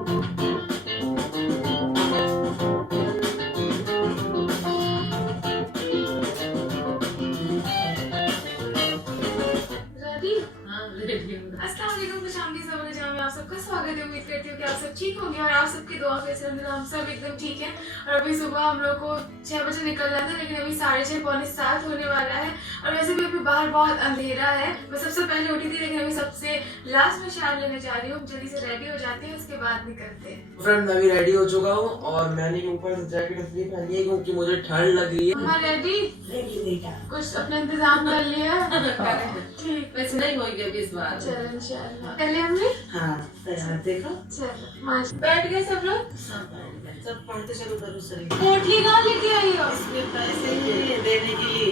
आप सबका स्वागत है। उम्मीद करती हूँ कि आप सब ठीक होंगे और आप सबकी दुआ के साथ हम सब एकदम ठीक हैं। और अभी सुबह हम लोग को 6 बजे निकलना था, लेकिन अभी 6:30 पौने 7 होने वाला है। और वैसे भी अभी बाहर बहुत अंधेरा है। मैं सबसे पहले उठी थी, लेकिन अभी सबसे लास्ट में शावर लेने जा रही हूँ। जल्दी से रेडी हो जाते हैं, उसके बाद निकलते हैं। फ्रेंड मैं भी रेडी हो चुका हूँ और मैंने ऊपर से जैकेट इसलिए पहनी है क्योंकि मुझे ठंड लग रही है। रेडी कुछ अपना इंतजाम कर लिया? ठीक, वैसे नहीं होगी अभी इस बार। चलो इंशाल्लाह कर लिया हमने। हाँ देखो, चलो बैठ गए सब लोग। सब पढ़ते चलो दरुद पोटली कहाँ लेके आई हो? पैसे देने के लिए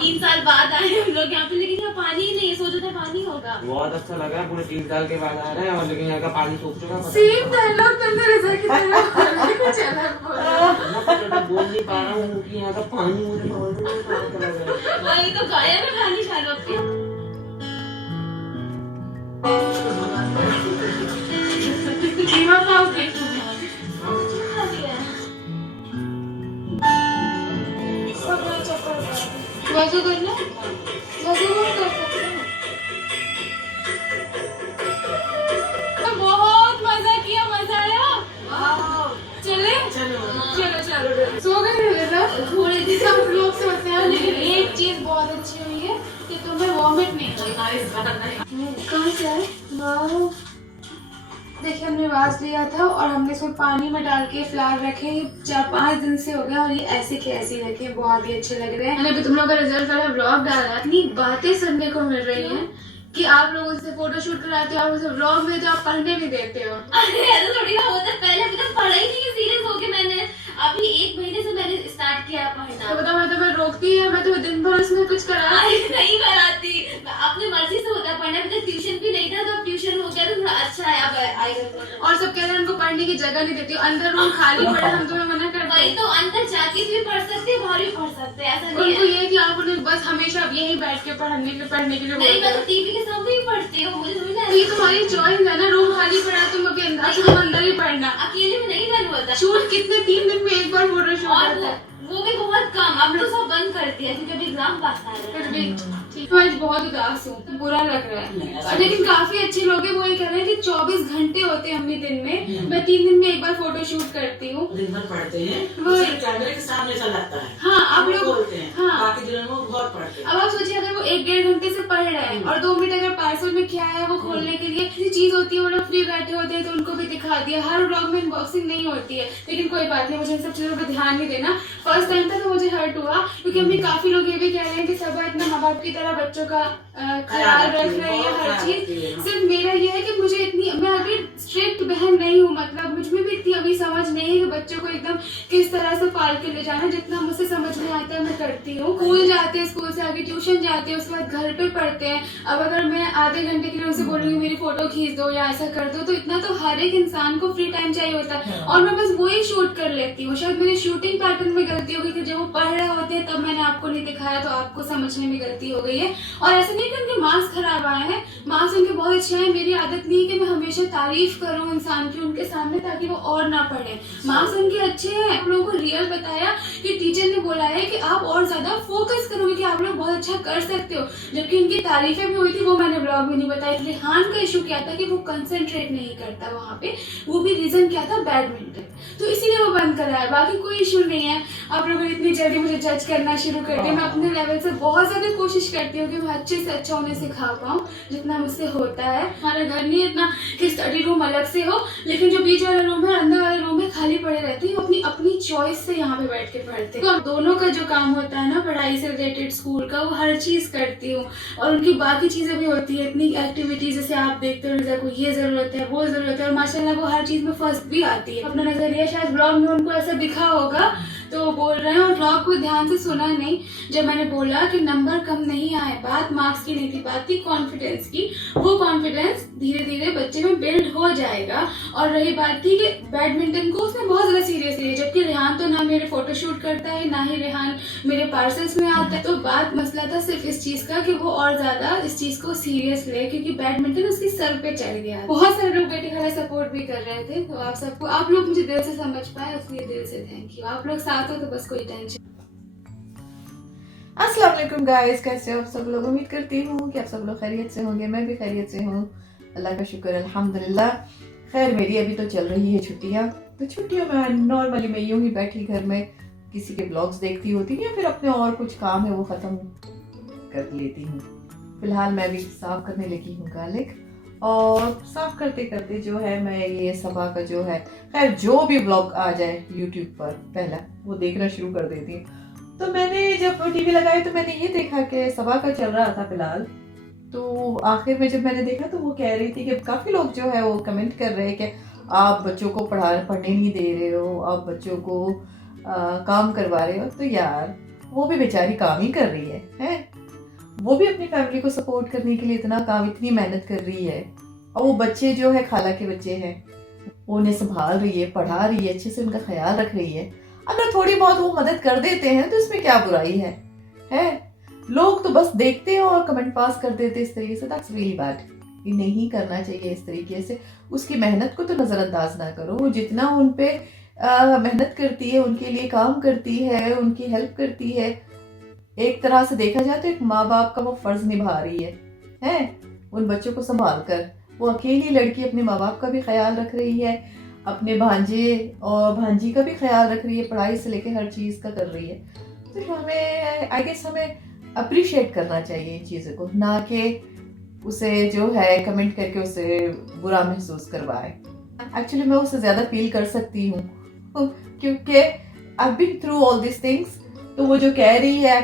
3 साल बाद आए हम लोग यहाँ पे, लेकिन यहाँ पानी ही नहीं है। सोचा था पानी होगा। बहुत अच्छा लगा, पूरे 3 साल के बाद आ रहे हैं और लेकिन यहाँ का पानी सूख चुका है। सेम डायलॉग तुमने रिजा की तरह कुछ अलग बोला। बोल नहीं पा रहा हूँ कि यहाँ का पानी मुझे बहुत अच्छा लग रहा है। वही तो गाया ना खानी शानों की। कीमा खाओगे? वजू करना, वजू हम कर सकते हैं। बहुत मजा किया, मजा आया। चले चलो सो गए थोड़ी सी सब लोग सोते हैं, लेकिन एक चीज बहुत अच्छी हुई है कि तुम्हें वॉमिट नहीं हुई। कहाँ से आए? देखिए हमने वाज लिया था और हमने इसमें पानी में डाल के फ्लावर रखे। 4-5 दिन से हो गए और ये ऐसे के ऐसे रखे, बहुत ही अच्छे लग रहे हैं। मैंने भी तुम लोगों का रिजल्ट वाला व्लॉग डाला। इतनी बातें सुनने को मिल रही हैं कि आप लोग उससे फोटो शूट कराते हो और उसे व्लॉग में तो आप पढ़ने भी देते हो। अरे ऐसा थोड़ी ना होता है। पहले अभी तक पढ़ा ही नहीं सीरियस होके। मैंने अभी 1 महीने से मैंने स्टार्ट किया पढ़ना। तो बताओ, मैं तुम्हें रोकती है? मैं तो दिन भर उसमें कुछ करा नहीं कराती, अपने मर्जी से होता है पढ़ना। अभी तक ट्यूशन भी नहीं था, तो अब ट्यूशन हो गया तो थोड़ा अच्छा है। अब आएगा। और सब कह रहे हैं उनको पढ़ने की जगह नहीं देती हो, अंदर रूम खाली पड़ा, हम तुम्हें मना करते वही हैं। तो, अंदर जाके भी पढ़ सकते हैं, बाहर भी पढ़ सकते हैं, ऐसा नहीं उनको है। ये कि आप उन्हें बस हमेशा अब यहीं बैठ के पढ़ने के लिए नहीं, बोलते मैं हो। तो टीवी के सामने ही पढ़ती हूँ। मुझे थोड़ी ना तो ये तुम्हारी चॉइस है ना, रूम खाली पड़ा है, तुम अभी अंदर ही पढ़ना। अकेले में नहीं मन होता। शूट कितने 3 दिन में एक बार फोटो शूट और होता है। वो भी बहुत कम। अब तो सब बंद कर दिया क्योंकि अभी एग्जाम पास आ रहा फिर है। भी ठीक। मैं आज बहुत उदास हूँ, बुरा लग रहा है। लेकिन काफी अच्छे लोग हैं, वो ये कह रहे हैं कि 24 घंटे होते हैं हमने दिन में। मैं 3 दिन में एक बार फोटो शूट करती हूँ। दिन भर पढ़ते हैं, वही। कैमरे के सामने ऐसा लगता है। हाँ, आप लोग बोलते हैं। हाँ। बाकी दिनों में बहुत पढ़ते हैं। अब आप सोचिए, अगर वो 1-1.5 घंटे से पढ़ रहे हैं और 2 मिनट अगर पार्सल में क्या है वो खोलने के लिए किसी चीज होती है, वो लोग फ्री बैठे होते हैं तो उनको भी दिखा दिया। हर व्लॉग में अनबॉक्सिंग नहीं होती है, लेकिन कोई बात नहीं, मुझे इन सब चीजों पर ध्यान नहीं देना। फर्स्ट टाइम था तो मुझे हर्ट हुआ, क्योंकि हमें काफी लोग ये भी कह रहे हैं कि सब इतना माँ बाप की तरह बच्चों का ख्याल रख रहे हैं, हर चीज। सिर्फ मेरा ये है कि मुझे इतनी, मैं अभी स्ट्रिक्ट बहन नहीं हूँ, मतलब मुझमें भी इतनी अभी समझ नहीं है कि बच्चों को एकदम किस तरह से पाल के ले जाना। जितना मुझसे समझ में आता है मैं करती हूँ। स्कूल जाते हैं, स्कूल से आगे ट्यूशन जाते हैं, उसके बाद घर पे पढ़ते हैं। अब अगर मैं आधे घंटे के लिए उनसे बोलूंगी मेरी फोटो खींच दो या ऐसा कर दो, तो इतना तो हर एक इंसान को फ्री टाइम चाहिए होता है, और मैं बस वही शूट कर लेती हूँ। शायद मेरी शूटिंग पैटर्न में गलती हो गई थी, जब वो पढ़ रहे होते हैं तब मैंने आपको नहीं दिखाया, तो आपको समझने में गलती हो गई है। और ऐसा नहीं कि उनके मार्क्स खराब आए हैं, मार्क्स उनके बहुत अच्छे हैं। मेरी आदत नहीं है कि मैं हमेशा तारीफ करूं इंसान की उनके सामने, ताकि वो और ना पढ़े। मार्क्स उनके अच्छे हैं। आप लोगों को रियल बताया कि टीचर ने बोला है कि आप और ज्यादा फोकस करोगे कि आप लोग बहुत अच्छा कर सकते हो, जबकि उनकी तारीफें भी हुई थी, वो मैंने ब्लॉग में नहीं बताई। रिहान का इशू क्या था कि वो कंसंट्रेट नहीं करता वहाँ पे, वो भी रीजन क्या था, बैडमिंटन, तो इसीलिए वो बंद कराया। बाकी कोई इशू नहीं है। आप लोगों ने इतनी जल्दी मुझे जज करना शुरू कर दिया। मैं अपने लेवल से बहुत ज्यादा कोशिश करती हूँ कि मैं अच्छे से अच्छा उन्हें सिखा पाऊँ, जितना मुझसे होता है। हमारा घर नहीं इतना कि स्टडी रूम अलग से हो, लेकिन जो बीच वाला रूम है, अंदर वाले रूम में खाली पड़े रहते हैं, अपनी अपनी चॉइस से यहाँ पे बैठ के पढ़ते हैं। तो अब दोनों का जो काम होता है ना, पढ़ाई से रिलेटेड, स्कूल का, वो हर चीज करती हूँ। और उनकी बाकी चीजें भी होती है, इतनी एक्टिविटीज, जैसे आप देखते हो रिजा को ये जरूरत है, वो जरूरत है, और माशाल्लाह वो हर चीज में फर्स्ट भी आती है। अपना नजरिया शायद ब्लॉग में उनको ऐसा दिखा होगा तो वो बोल रहे हैं और व्लॉग को ध्यान से सुना नहीं। जब मैंने बोला कि नंबर कम नहीं आए, बात मार्क्स की नहीं थी, बात थी कॉन्फिडेंस की। वो कॉन्फिडेंस धीरे धीरे बच्चे में बिल्ड हो जाएगा। और रही बात थी कि बैडमिंटन को उसने बहुत ज्यादा सीरियस लिया, जबकि रेहान तो ना मेरे फोटोशूट करता है, ना ही रेहान मेरे पार्सल्स में आता है। तो बात मसला था सिर्फ इस चीज का कि वो और ज्यादा इस चीज को सीरियस ले, क्योंकि बैडमिंटन उसकी सर पे चढ़ गया। बहुत सारे लोग बेटी का सपोर्ट भी कर रहे थे। तो आप सबको, आप लोग मुझे दिल से समझ पाए, उसलिए दिल से थैंक यू। आप लोग साथ हो तो बस कोई टेंशन। अस्सलाम वालेकुम गाइस, कैसे हो आप सब लोग। उम्मीद करती हूँ कि आप सब लोग खैरियत से होंगे। मैं भी खैरियत से हूँ, अल्लाह का शुक्र अल्हम्दुलिल्लाह। खैर मेरी अभी तो चल रही है छुट्टियाँ, तो छुट्टियों में नॉर्मली मैं यूं ही बैठी घर में किसी के ब्लॉग्स देखती होती या फिर अपने और कुछ काम है वो ख़त्म कर लेती हूँ। फिलहाल मैं भी साफ करने लगी हूँ गालिक, और साफ करते करते जो है मैं ये सबा का जो है, खैर जो भी ब्लॉग आ जाए यूट्यूब पर पहला वो देखना शुरू कर देती हूँ। तो मैंने जब टीवी लगाई तो मैंने ये देखा कि सबा का चल रहा था फिलहाल। तो आखिर में जब मैंने देखा तो वो कह रही थी कि काफ़ी लोग जो है वो कमेंट कर रहे हैं कि आप बच्चों को पढ़ने नहीं दे रहे हो, आप बच्चों को काम करवा रहे हो। तो यार वो भी बेचारी काम ही कर रही है? वो भी अपनी फैमिली को सपोर्ट करने के लिए इतना काम, इतनी मेहनत कर रही है। और वो बच्चे जो है खाला के बच्चे हैं, वो उन्हें संभाल रही है, पढ़ा रही है, अच्छे से उनका ख्याल रख रही है। अगर थोड़ी बहुत वो मदद कर देते हैं तो इसमें क्या बुराई है? लोग तो बस देखते हैं और कमेंट पास कर देते इस तरीके से। That's really bad. ये नहीं करना चाहिए इस तरीके से। उसकी मेहनत को तो नजरअंदाज ना करो। वो जितना उन पे मेहनत करती है, उनके लिए काम करती है, उनकी हेल्प करती है, एक तरह से देखा जाए तो एक माँ बाप का वो फर्ज निभा रही है उन बच्चों को संभाल कर। वो अकेली लड़की अपने माँ बाप का भी ख्याल रख रही है, अपने भांजे और भांजी का भी ख्याल रख रही है, पढ़ाई से लेके हर चीज़ का कर रही है। तो हमें आई गेस हमें अप्रिशिएट करना चाहिए इन चीज़ों को, ना कि उसे जो है कमेंट करके उसे बुरा महसूस करवाए। एक्चुअली मैं उसे ज़्यादा फील कर सकती हूँ क्योंकि I been through all this things. तो वो जो कह रही है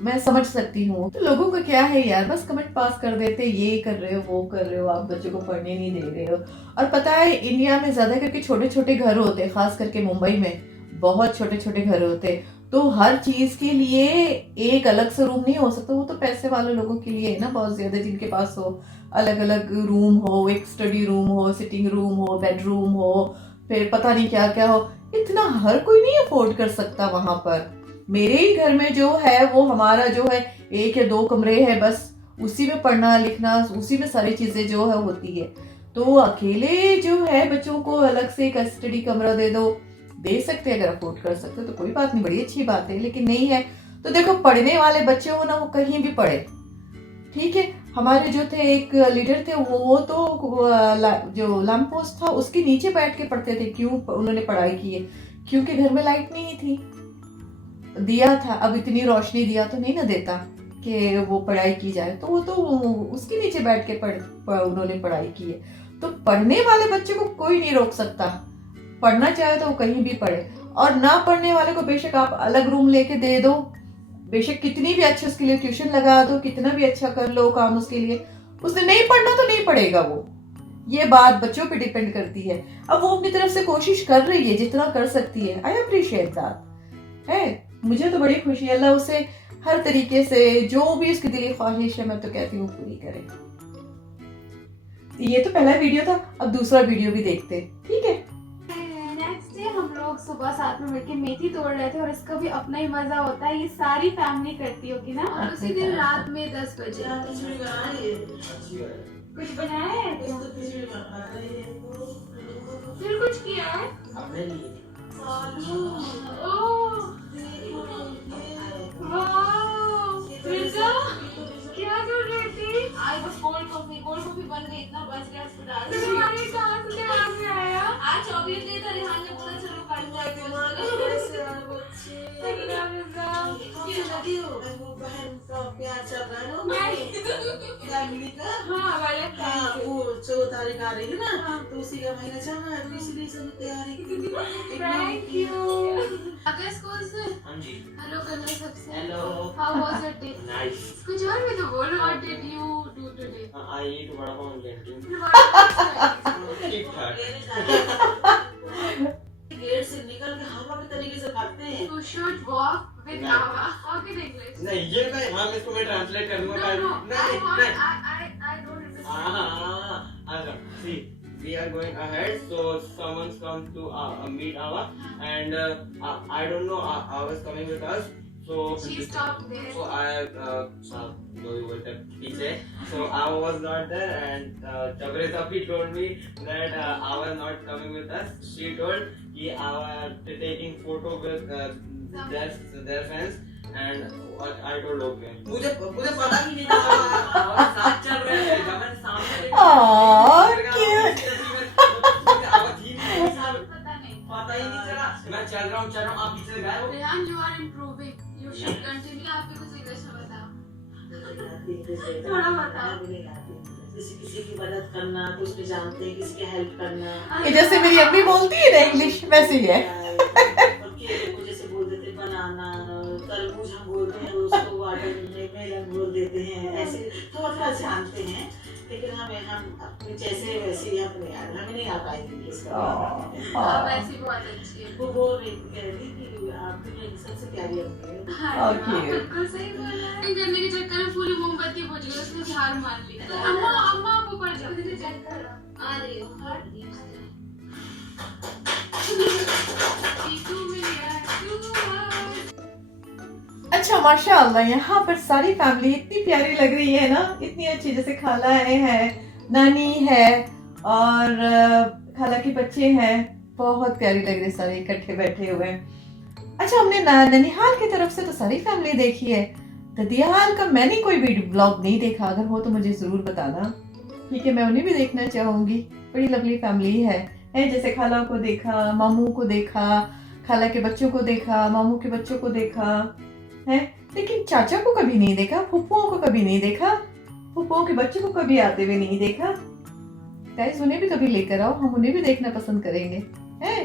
मैं समझ सकती हूँ। तो लोगों का क्या है यार, बस कमेंट पास कर देते, ये कर रहे हो, वो कर रहे हो, आप बच्चों को पढ़ने नहीं दे रहे हो। और पता है इंडिया में ज्यादा करके छोटे छोटे घर होते हैं, खास करके मुंबई में बहुत छोटे छोटे घर होते हैं। तो हर चीज के लिए एक अलग से रूम नहीं हो सकता। वो तो पैसे वाले लोगों के लिए है ना, बहुत ज्यादा, जिनके पास हो अलग अलग रूम हो, एक स्टडी रूम हो, सिटिंग रूम हो, बेडरूम हो, फिर पता नहीं क्या क्या हो। इतना हर कोई नहीं अफोर्ड कर सकता वहां पर। मेरे ही घर में जो है वो हमारा जो है 1 या 2 कमरे हैं, बस उसी में पढ़ना लिखना, उसी में सारी चीजें जो है होती है। तो अकेले जो है बच्चों को अलग से एक स्टडी कमरा दे सकते हैं। अगर अफोर्ड कर सकते तो कोई बात नहीं, बड़ी अच्छी बात है। लेकिन नहीं है तो देखो, पढ़ने वाले बच्चे हो ना, वो कहीं भी पढ़े, ठीक है। हमारे जो थे एक लीडर थे, वो तो जो लैंप पोस्ट था उसके नीचे बैठ के पढ़ते थे। क्यों उन्होंने पढ़ाई की है? क्योंकि घर में लाइट नहीं थी, दिया था। अब इतनी रोशनी दिया तो नहीं ना देता कि वो पढ़ाई की जाए। तो वो तो उसके नीचे बैठ के उन्होंने पढ़ाई की है। तो पढ़ने वाले बच्चे को कोई नहीं रोक सकता, पढ़ना चाहे तो वो कहीं भी पढ़े। और ना पढ़ने वाले को बेशक आप अलग रूम लेके दे दो, बेशक कितनी भी अच्छी उसके लिए ट्यूशन लगा दो, कितना भी अच्छा कर लो काम उसके लिए, उसने नहीं पढ़ना तो नहीं पढ़ेगा वो। ये बात बच्चों पे डिपेंड करती है। अब वो अपनी तरफ से कोशिश कर रही है जितना कर सकती है। आई अप्रिशिएट दैट है। मुझे तो बड़ी खुशी है। अल्लाह उसे हर तरीके से जो भी उसकी दिली ख्वाहिश है, मैं तो कहती हूँ पूरी करे। ये तो पहला वीडियो था, अब दूसरा वीडियो भी देखते, ठीक है। नेक्स्ट डे हम लोग सुबह साथ में मिलकर मेथी तोड़ रहे थे, और इसका भी अपना ही मजा होता है। ये सारी फैमिली करती होगी ना। और उसी दिन रात में 10 बजे कुछ बनाया है, फिर कुछ किया है अपने लिए। क्या कर रही थी? आज बस कोल्ड कॉफी बन गई, इतना बच गया अस्पताल से। तुम्हारे कहाँ से दिमाग में आया? आज चॉकलेट दे था, रेहान ने बोला चलो कल जाएंगे। प्यार चल रहा है मैं- फैमिली का। हाँ, वाले हाँ, वो 14 तारीख आ रही है ना, तो उसी का महीना चल रहा है, तो इसलिए सभी तैयारी थैंक यू। अगर स्कूल से हाँ जी। हेलो करना सबसे। Hello. How was your day? Nice. कुछ और भी तो बोलो, what did you do today? I eat vada pav canteen. ठीक ठाक। गेट से निकल के हवा के तरीके से भागते हैं। डिस्ट्रैक्ट कर दूंगा No, no, नहीं नहीं I don't understand. see, we are going ahead, so someone's come to meet Ava, and I don't know Ava's coming with us, so She stopped there. so पीछे, so Ava was not there, and Jabritapi told me that Ava is not coming with us. She told कि Ava taking photo with their friends, and I told okay. मुझे पता ही नहीं था Ava साथ चल रहे थे, जब मैं सामने cute. Ava थी नहीं साथ, पता नहीं. पता ही नहीं चला. मैं चल रहा हूँ आप पीछे से गायब हो. Rehan, you are improving. You should continue. आप भी कुछ इंग्लिश में बताओ. थोड़ा बताओ. किसी की मदद करना, कुछ भी जानते हैं, किसी की हेल्प करना। ये जैसे मेरी अम्मी बोलती है ना इंग्लिश, वैसे ही है। और केले को जैसे बोल देते बनाना, तरबूज हम बोलते हैं उसको वाटरमेलन बोल देते हैं, ऐसे थोड़ा थोड़ा जानते हैं, लेकिन हम अपने जैसे वैसे ही अपने यार हमें नहीं आ पाएगी इंग्लिश का। आप ऐसी बहुत अच्छी है। वो बोल रही थी कि आप मेरी सबसे प्यारी लगती है। हाँ, बिल्कुल सही बोला है। करने के चक्कर में पूरी मोमबत्ती बुझ गई, उसने हार मान ली। अम्मा अम्मा आप ऊपर जाओ, मुझे चेक करो। आ रही हो हट दी अच्छा माशाअल्लाह, यहाँ पर सारी फैमिली इतनी प्यारी लग रही है ना, इतनी अच्छी। जैसे खाला है, नानी है और खाला के बच्चे हैं, बहुत प्यारी लग रही, सारे इकट्ठे बैठे हुए हैं। अच्छा, हमने ननिहाल की तरफ से तो सारी फैमिली देखी है, ददियाल का मैंने कोई वीडियो ब्लॉग नहीं देखा, अगर हो तो मुझे जरूर बताना, ठीक है? मैं उन्हें भी देखना चाहूंगी। बड़ी लवली फैमिली है। जैसे खाला को देखा, मामू को देखा, खाला के बच्चों को देखा, मामू के बच्चों को देखा है, लेकिन चाचा को कभी नहीं देखा, फुप्पुओं को कभी नहीं देखा, फुप्पुओं के बच्चों को कभी आते हुए नहीं देखा। गाइस, उन्हें भी कभी लेकर आओ, हम उन्हें भी देखना पसंद करेंगे, हैं?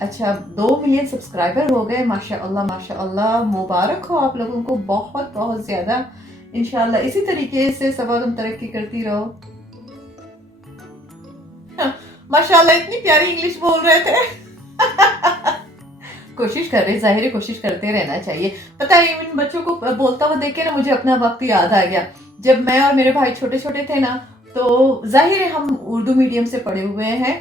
अच्छा, 2 मिलियन सब्सक्राइबर हो गए, माशाअल्लाह माशाअल्लाह, मुबारक हो आप लोगों को बहुत बहुत ज्यादा। इंशाल्लाह इसी तरीके से सब तुम तरक्की करती रहो। माशाल्लाह इतनी प्यारी इंग्लिश बोल रहे थे। कोशिश कर रहे, जाहिर है कोशिश करते रहना चाहिए। पता है, इन बच्चों को बोलता हुआ देख के ना मुझे अपना वक्त याद आ गया। जब मैं और मेरे भाई छोटे छोटे थे ना, तो जाहिर है हम उर्दू मीडियम से पढ़े हुए हैं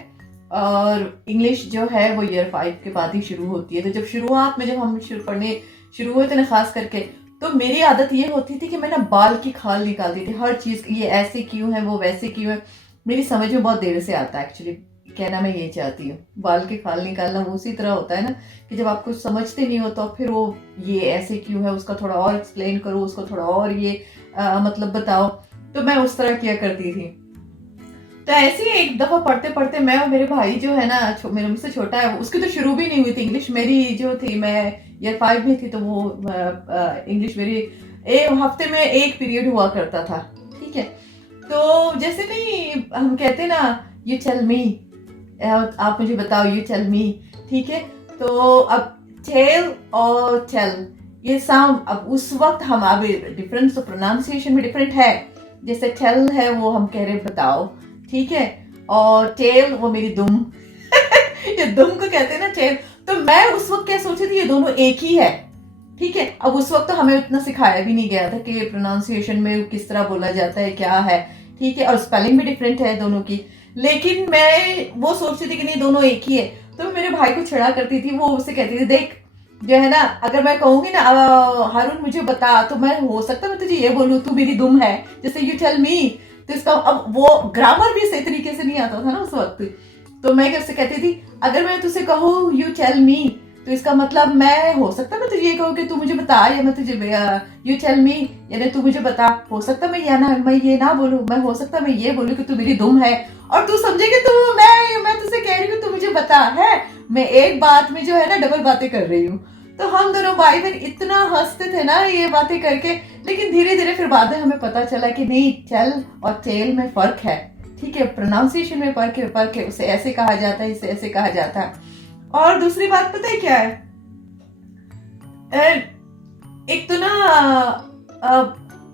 और इंग्लिश जो है वो ईयर 5 के बाद ही शुरू होती है। तो जब शुरुआत में जब हम पढ़ने शुरू हुए थे ना, खास करके, तो मेरी आदत ये होती थी कि मैं ना बाल की खाल निकालती थी, हर चीज, ये ऐसे क्यों है, वो वैसे क्यों है। मेरी समझ में बहुत देर से आता है, एक्चुअली कहना मैं ये चाहती हूँ। बाल की खाल निकालना वो उसी तरह होता है ना कि जब आप कुछ समझते नहीं हो तो फिर वो ये ऐसे क्यों है, उसका थोड़ा और एक्सप्लेन करो, उसको थोड़ा और ये मतलब बताओ। तो मैं उस तरह किया करती थी। तो ऐसे ही एक दफा पढ़ते पढ़ते मैं और मेरे भाई जो है ना, मेरे मुझसे छोटा है, उसकी तो शुरू भी नहीं हुई थी इंग्लिश। मेरी जो थी, मैं ईयर 5 में थी, तो वो इंग्लिश मेरी हफ्ते में एक पीरियड हुआ करता था, ठीक है? तो जैसे नहीं हम कहते ना, यू टेल मी, आप मुझे बताओ, यू टेल मी, ठीक है? तो अब टेल और टेल ये साउंड, अब उस वक्त हम अब डिफरेंस तो प्रोनाउंसिएशन में डिफरेंट है। जैसे टेल है वो हम कह रहे बताओ, ठीक है? और टेल वो मेरी दुम ये दुम को कहते हैं ना, टेल। तो मैं उस वक्त क्या सोची थी, ये दोनों एक ही है, ठीक है? अब उस वक्त तो हमें इतना सिखाया भी नहीं गया था कि प्रोनाउंसिएशन में किस तरह बोला जाता है, क्या है, ठीक है? और स्पेलिंग भी डिफरेंट है दोनों की। लेकिन मैं वो सोचती थी कि नहीं, दोनों एक ही है। तो मेरे भाई को छड़ा करती थी, वो उससे कहती थी, देख जो है ना, अगर मैं कहूंगी ना हारून मुझे बता, तो मैं हो सकता है मैं तुझे ये बोलूं, तू मेरी दुम है, जैसे यू टेल मी। तो इसका अब वो ग्रामर भी सही तरीके से नहीं आता था ना उस वक्त। तो मैं उससे कहती थी, अगर मैं तुझसे कहूँ यू टेल मी, तो इसका मतलब मैं हो सकता है मैं तुझे ये कहूँ कि तू मुझे बता, या मैं तुझे यू टेल मी यानी तू मुझे बता। हो सकता मैं ये ना बोलूं, मैं हो सकता मैं ये बोलूं कि तू मेरी दुम है, और तू समझेगी तू मैं तुझसे कह रही हूँ तू मुझे बता है। मैं एक बात में जो है ना डबल बातें कर रही हूँ। तो हम दोनों भाई बहन इतना हंसते थे ना ये बातें करके। लेकिन धीरे धीरे फिर बाद में हमें पता चला कि नहीं, टेल और टेल में फर्क है, ठीक है? प्रोनाउंसिएशन में फर्क है, उसे ऐसे कहा जाता है, इसे ऐसे कहा जाता है। और दूसरी बात पता है क्या है, एक तो ना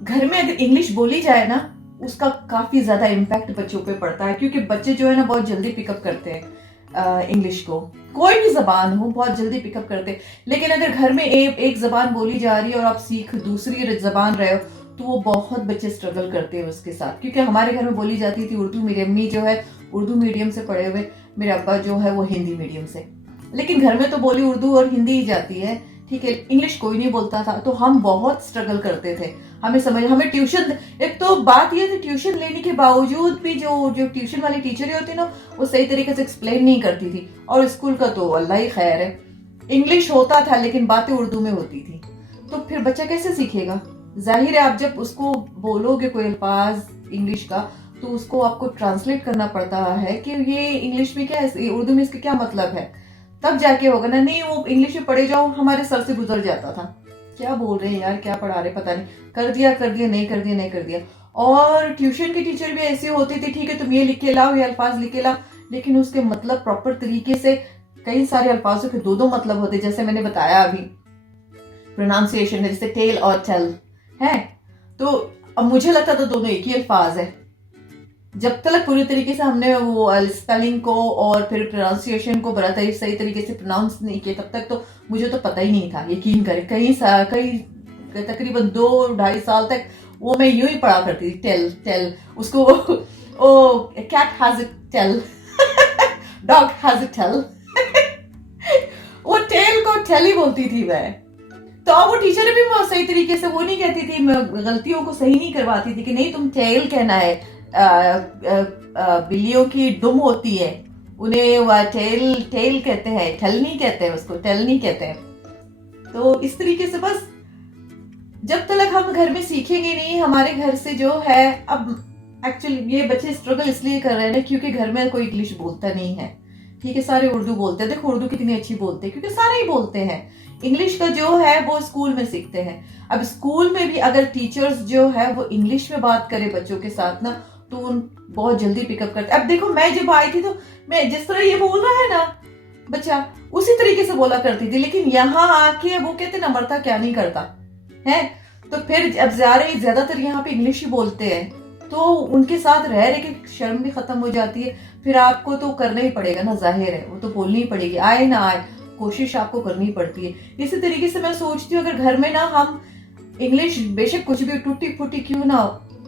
घर में अगर इंग्लिश बोली जाए ना, उसका काफी ज्यादा इम्पैक्ट बच्चों पे पड़ता है, क्योंकि बच्चे जो है ना बहुत जल्दी पिकअप करते हैं। इंग्लिश को। कोई भी जबान हो बहुत जल्दी पिकअप करते, लेकिन अगर घर में एक जबान बोली जा रही है और आप सीख दूसरी जबान रहे हो तो वो बहुत बच्चे स्ट्रगल करते हैं उसके साथ। क्योंकि हमारे घर में बोली जाती थी उर्दू, मेरी अम्मी जो है उर्दू मीडियम से पढ़े हुए, मेरे अब्बा जो है वो हिंदी मीडियम से, लेकिन घर में तो बोली उर्दू और हिंदी ही जाती है, ठीक है, इंग्लिश कोई नहीं बोलता था। तो हम बहुत स्ट्रगल करते थे, हमें ट्यूशन, एक तो बात ये थी ट्यूशन लेने के बावजूद भी जो ट्यूशन वाली टीचर होती ना वो सही तरीके से एक्सप्लेन नहीं करती थी। और स्कूल का तो अल्लाह ही खैर है, इंग्लिश होता था लेकिन बातें उर्दू में होती थी, तो फिर बच्चा कैसे सीखेगा? जाहिर है आप जब उसको बोलोगे कोई अल्फाज इंग्लिश का तो उसको आपको ट्रांसलेट करना पड़ता है कि ये इंग्लिश में क्या है, उर्दू में इसका क्या मतलब है, तब जाके होगा ना। नहीं वो इंग्लिश में पढ़े जाओ, हमारे सर से गुजर जाता था, क्या बोल रहे हैं यार, क्या पढ़ा रहे पता नहीं, कर दिया नहीं कर दिया। और ट्यूशन की टीचर भी ऐसी होती थी, ठीक है तुम ये लिख के लाओ, ये अल्फाज लिख के लाओ, लेकिन उसके मतलब प्रॉपर तरीके से, कई सारे अल्फाजों के दो मतलब होते, जैसे मैंने बताया अभी प्रोनाउंसिएशन है, जैसे टेल और टेल है, तो अब मुझे लगता था दोनों एक ही अल्फाज है। जब तक पूरी तरीके से हमने वो स्पेलिंग को और फिर प्रोनाउंसिएशन को बड़ा सही तरीके से प्रोनाउंस नहीं किया, तब तक तो मुझे तो पता ही नहीं था, यकीन करें। कई तकरीबन 2-2.5 साल तक वो मैं यूं ही पढ़ा करती थी, टेल उसको oh cat has a tail, dog has a tail वो टेल को टेल ही बोलती थी मैं। तो अब वो टीचर भी सही तरीके से वो नहीं कहती थी, गलतियों को सही नहीं करवाती थी कि नहीं तुम टेल कहना है, बिल्लियों की दुम होती है, उन्हें टेल कहते हैं, ठल नहीं कहते हैं उसको, टेल नहीं कहते हैं। तो इस तरीके से बस जब तक हम घर में सीखेंगे नहीं, हमारे घर से जो है, अब एक्चुअली ये बच्चे स्ट्रगल इसलिए कर रहे हैं क्योंकि घर में कोई इंग्लिश बोलता नहीं है, ठीक है, सारे उर्दू बोलते हैं। देखो उर्दू कितनी अच्छी बोलते हैं क्योंकि सारे ही बोलते हैं। इंग्लिश का जो है वो स्कूल में सीखते हैं। अब स्कूल में भी अगर टीचर्स जो है वो इंग्लिश में बात करे बच्चों के साथ ना, तो उन बहुत जल्दी पिकअप करते। अब देखो मैं जब आई थी तो मैं जिस तरह ये बोल रहा है ना बच्चा, उसी तरीके से बोला करती थी, लेकिन यहाँ आके वो कहते ना मरता क्या नहीं करता है, तो फिर अब ज्यादातर यहाँ पे इंग्लिश ही बोलते हैं, तो उनके साथ रह रहे के शर्म भी खत्म हो जाती है। फिर आपको तो करना ही पड़ेगा ना, जाहिर है वो तो बोलनी ही पड़ेगी, आए ना आए कोशिश आपको करनी पड़ती है। इसी तरीके से मैं सोचती हूँ अगर घर में ना हम इंग्लिश बेशक कुछ भी टूटी फूटी क्यों ना,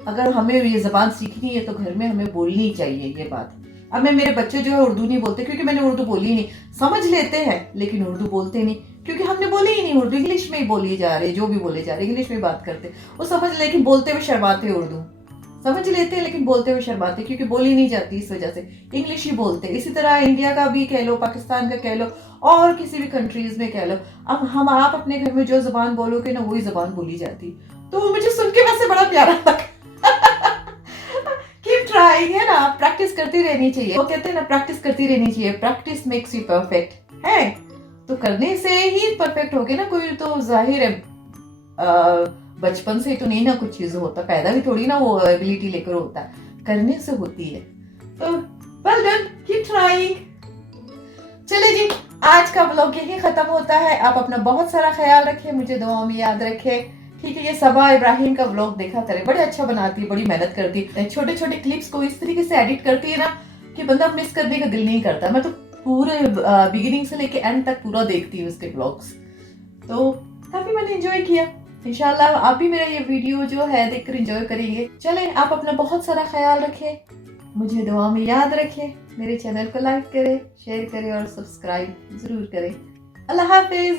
अगर हमें ये जबान सीखनी है तो घर में हमें बोलनी चाहिए ये बात। अब मैं मेरे बच्चे जो है उर्दू नहीं बोलते क्योंकि मैंने उर्दू बोली नहीं, समझ लेते हैं लेकिन उर्दू बोलते नहीं क्योंकि हमने बोली ही नहीं उर्दू, इंग्लिश में ही बोली जा रही, जो भी बोले जा रहे इंग्लिश में बात करते, वो समझ लेकिन बोलते हुए शर्माते, उर्दू समझ लेते हैं लेकिन बोलते हुए शर्माते क्योंकि बोली नहीं जाती, इस वजह से इंग्लिश ही बोलते। इसी तरह इंडिया का भी कह लो, पाकिस्तान का कह लो, और किसी भी कंट्रीज में कह लो, अब आप अपने घर में जो जबान बोलोगे ना वही जबान बोली जाती। तो मुझे सुन के वैसे बड़ा प्यारा लगा। कीप ट्राइंग, है ना, प्रैक्टिस करती रहनी चाहिए, वो कहते हैं ना प्रैक्टिस करती रहनी चाहिए, प्रैक्टिस मेक्स यू परफेक्ट है, तो करने से ही परफेक्ट हो गए ना। कोई तो जाहिर है बचपन से तो नहीं ना कुछ चीज होता, पैदा भी थोड़ी ना वो एबिलिटी लेकर होता है, करने से होती है। तो वेल डन, कीप ट्राइंग। चले जी, आज का व्लॉग यही खत्म होता है। आप अपना बहुत सारा ख्याल रखें, मुझे दुआओं में याद रखें, ठीक है। ये सबा इब्राहिम का व्लॉग देखा करें, बड़े अच्छा बनाती है, बड़ी मेहनत करती है, छोटे छोटे क्लिप्स को इस तरीके से एडिट करती है ना कि बंदा मिस करने का दिल नहीं करता। मैं तो पूरे बिगिनिंग से लेके एंड तक पूरा देखती हूँ उसके व्लॉग्स, तो काफी मैंने एंजॉय किया। इंशाल्लाह आप भी मेरा ये वीडियो जो है देखकर एंजॉय करेंगे। चलें, आप अपना बहुत सारा ख्याल रखें, मुझे दुआ में याद रखें, मेरे चैनल को लाइक करें, शेयर करें और सब्सक्राइब जरूर करें। अल्लाह हाफिज।